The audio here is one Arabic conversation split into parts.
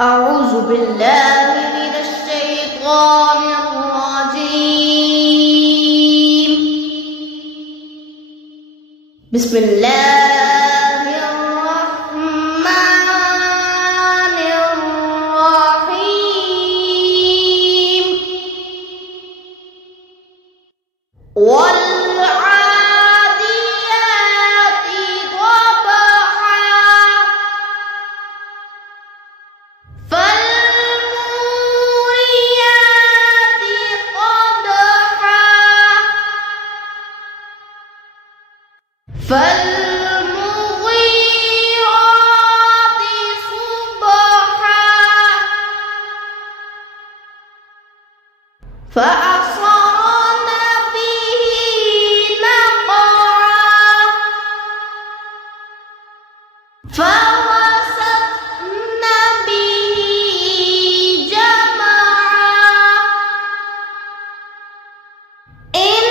أعوذ بالله من الشيطان الرجيم. بسم الله الرحمن الرحيم. والعاديات ضبحا فالموريات قدحا فالمغيرات صبحا فأثرن به نقعا فوسطن به جمعا إن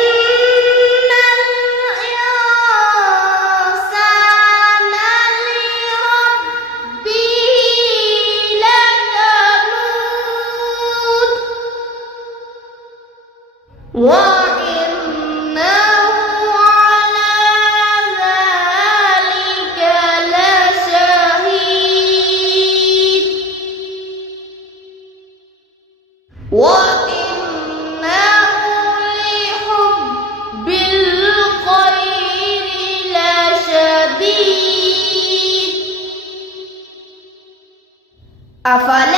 الإنسان لربه لكنود وإنه على ذلك لشهيد وإنه لحب الخير لشديد. أفلا